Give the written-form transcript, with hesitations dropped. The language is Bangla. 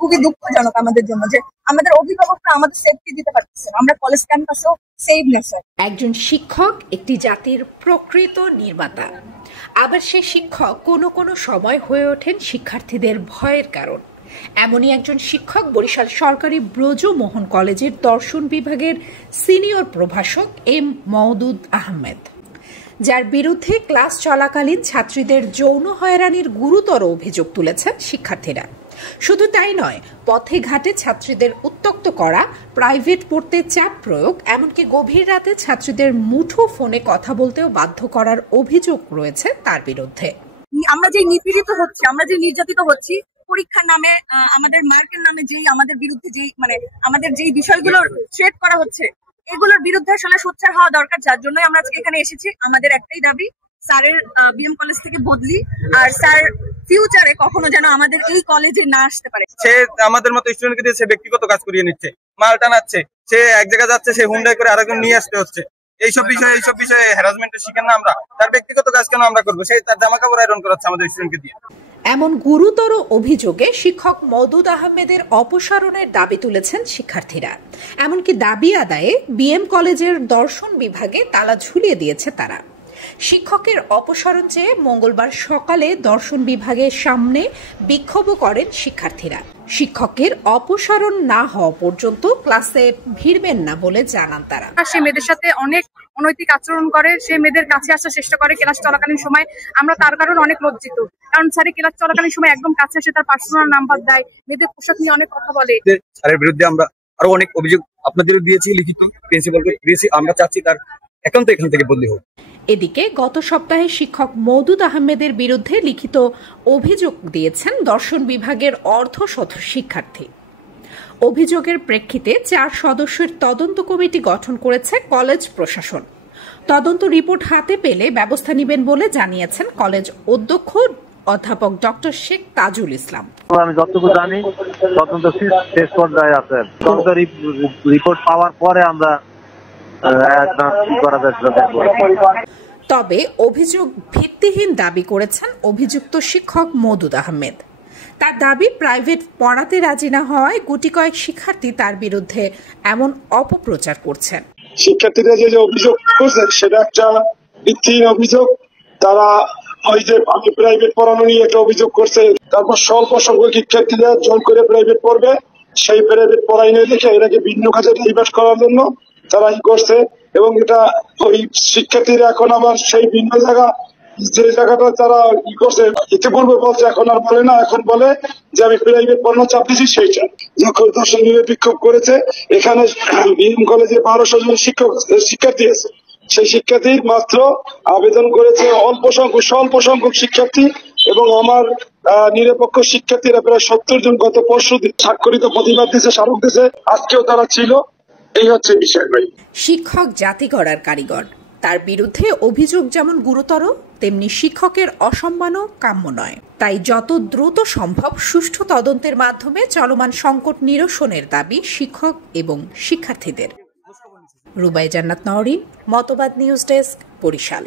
খুবই দুঃখজনক আমাদের জন্য যে আমাদের অভিভাবকরা আমাদের সেফটি দিতে পারতেছে, আমরা কলেজ ক্যাম্পাসেও সেফনেস। একজন শিক্ষক একটি জাতির প্রকৃত নির্মাতা, আবার সে শিক্ষক কোনো কোনো সময় হয়ে ওঠেন শিক্ষার্থীদের ভয়ের কারণ। এমনই একজন শিক্ষক বরিশাল সরকারি ব্রজমোহন কলেজের দর্শন বিভাগের সিনিয়র প্রভাষক এম মওদুদ আহমেদ, যার বিরুদ্ধে ক্লাস চলাকালীন ছাত্রীদের যৌন হয়রানির গুরুতর অভিযোগ তুলেছেন শিক্ষার্থীরা। শুধু তাই নয়, পথে ঘাটে ছাত্রীদের উত্ত্যক্ত করা, প্রাইভেট পড়তে চাপ প্রয়োগ, এমনকি গভীর রাতে ছাত্রীদের মুঠো ফোনে কথা বলতেও বাধ্য করার অভিযোগ রয়েছে তার বিরুদ্ধে। আমরা যে নিপীড়িত হচ্ছি, আমরা যে নির্যাতিত হচ্ছি, পরীক্ষার নামে, আমাদের মার্কের নামে যেই আমাদের বিরুদ্ধে যেই আমাদের যেই বিষয়গুলো থ্রেট করা হচ্ছে, এগুলোর বিরুদ্ধে আসলে সোচ্চার হওয়া দরকার। যার জন্যই আমরা আজকে এখানে এসেছি। আমাদের একটাই দাবি, স্যারের বিএম কলেজ থেকে বদলি, আর স্যার ফিউচারে কখনো যেন আমাদের এই কলেজে না আসতে পারে। সে আমাদের মতো স্টুডেন্টকে দিয়ে সে ব্যক্তিগত কাজ করিয়ে নিচ্ছে, মাল টানাচ্ছে, সে এক জায়গায় যাচ্ছে, সে হুন্ডাই করে আরেকজন নিয়ে আসতে হচ্ছে। এইসব বিষয়ে হ্যারাসমেন্টের শিকার না আমরা, তার ব্যক্তিগত কাজ কেন আমরা করবো? সেই তার জামা কাপড় আয়রন করাচ্ছে আমাদের স্টুডেন্টকে দিয়ে। এমন গুরুতর অভিযোগে শিক্ষক মওদুদ আহমেদের অপসারণের দাবি তুলেছেন শিক্ষার্থীরা। এমনকি দাবি আদায়ে বিএম কলেজের দর্শন বিভাগে তালা ঝুলিয়ে দিয়েছে তারা। শিক্ষকের অপসারণ চেয়ে মঙ্গলবার সকালে দর্শন বিভাগের সামনে বিক্ষোভও করেন শিক্ষার্থীরা। শিক্ষকের অপসারণ না হওয়া পর্যন্ত ক্লাসে ভিড়বেন না বলে জানান তারা। সে মেয়েদের সাথে অনেক অনৈতিক আচরণ করে, সে মেয়েদের কাছে আসার চেষ্টা করে ক্লাস চলাকালীন সময়। আমরা তার কারণে অনেক লজ্জিত, কারণ স্যারে ক্লাস চলাকালীন সময় একদম কাছে এসে তার পার্সোনাল নাম্বার দেয়, মেয়েদের পোশাক নিয়ে অনেক কথা বলে। স্যারের বিরুদ্ধে আমরা আরো অনেক অভিযোগ আপনাদেরও দিয়েছি, লিখিত প্রিন্সিপালকে দিয়েছি। আমরা চাচ্ছি তার একান্ত এখান থেকে বদলি হোক। এদিকে গত সপ্তাহে শিক্ষক মওদুদ আহমেদের বিরুদ্ধে লিখিত অভিযোগ দিয়েছেন দর্শন বিভাগের অর্ধশত শিক্ষার্থী। অভিযোগের প্রেক্ষিতে 4 সদস্যের তদন্ত কমিটি গঠন করেছে কলেজ প্রশাসন। তদন্ত রিপোর্ট হাতে পেলে ব্যবস্থা নেবেন বলে জানিয়েছেন কলেজ অধ্যক্ষ অধ্যাপক ডক্টর শেখ তাজুল ইসলাম। আমি যতটুকু জানি তদন্ত শেষ পর্যায়ে আছে, তদন্ত রিপোর্ট পাওয়ার পরে আমরা তবে অভিযোগ ভিত্তিহীন দাবি করেছেন অভিযুক্ত শিক্ষক মওদুদ আহমেদ। তার দাবি, প্রাইভেট পড়াতে রাজি না হওয়ায় গুটি কয়েক শিক্ষার্থী তার বিরুদ্ধে এমন অপপ্রচার করছেন। শিক্ষার্থীরা যে অভিযোগ করছে সেটা একটা ভিত্তিহীন অভিযোগ। তারা ওই যে আমি প্রাইভেট পড়ানো নিয়ে একটা অভিযোগ করছে, তারপর স্বল্প সংখ্যক শিক্ষার্থীরা জোর করে প্রাইভেট পড়বে, সেই প্রাইভেট পড়াই নিয়ে দেখে এটাকে ভিন্ন কাজে ডাইভার্ট করার জন্য তারা করছে। এবং এটা ওই শিক্ষার্থীরা এখন আবার সেই ভিন্ন জায়গা, যে জায়গাটা তারা করছে ইতিপূর্বে বলছে, এখন আর বলে না, এখন বলে যে আমি প্রাইভেট পড়ানো চাপ দিচ্ছি। সেইটা যখন দর্শন বিভাগে বিক্ষোভ করেছে, এখানে বিএম কলেজে 1200 জন শিক্ষার্থী আছে, সেই শিক্ষার্থীর মাত্র আবেদন করেছে স্বল্প সংখ্যক শিক্ষার্থী, এবং আমার নিরপেক্ষ শিক্ষার্থীরা প্রায় 70 জন গত পরশু স্বাক্ষরিত প্রতিবাদ দিয়েছে, স্মারক দিয়েছে, আজকেও তারা ছিল। এই হচ্ছে বিষয় ভাই। শিক্ষক জাতি গড়ার কারিগর, তার বিরুদ্ধে অভিযোগ যেমন গুরুতর, তেমনি শিক্ষকের অসম্মানও কাম্য নয়। তাই যত দ্রুত সম্ভব সুষ্ঠু তদন্তের মাধ্যমে চলমান সংকট নিরসনের দাবি শিক্ষক এবং শিক্ষার্থীদের। রুবাই জান্নাত নওরিন, মতবাদ নিউজ ডেস্ক, বরিশাল।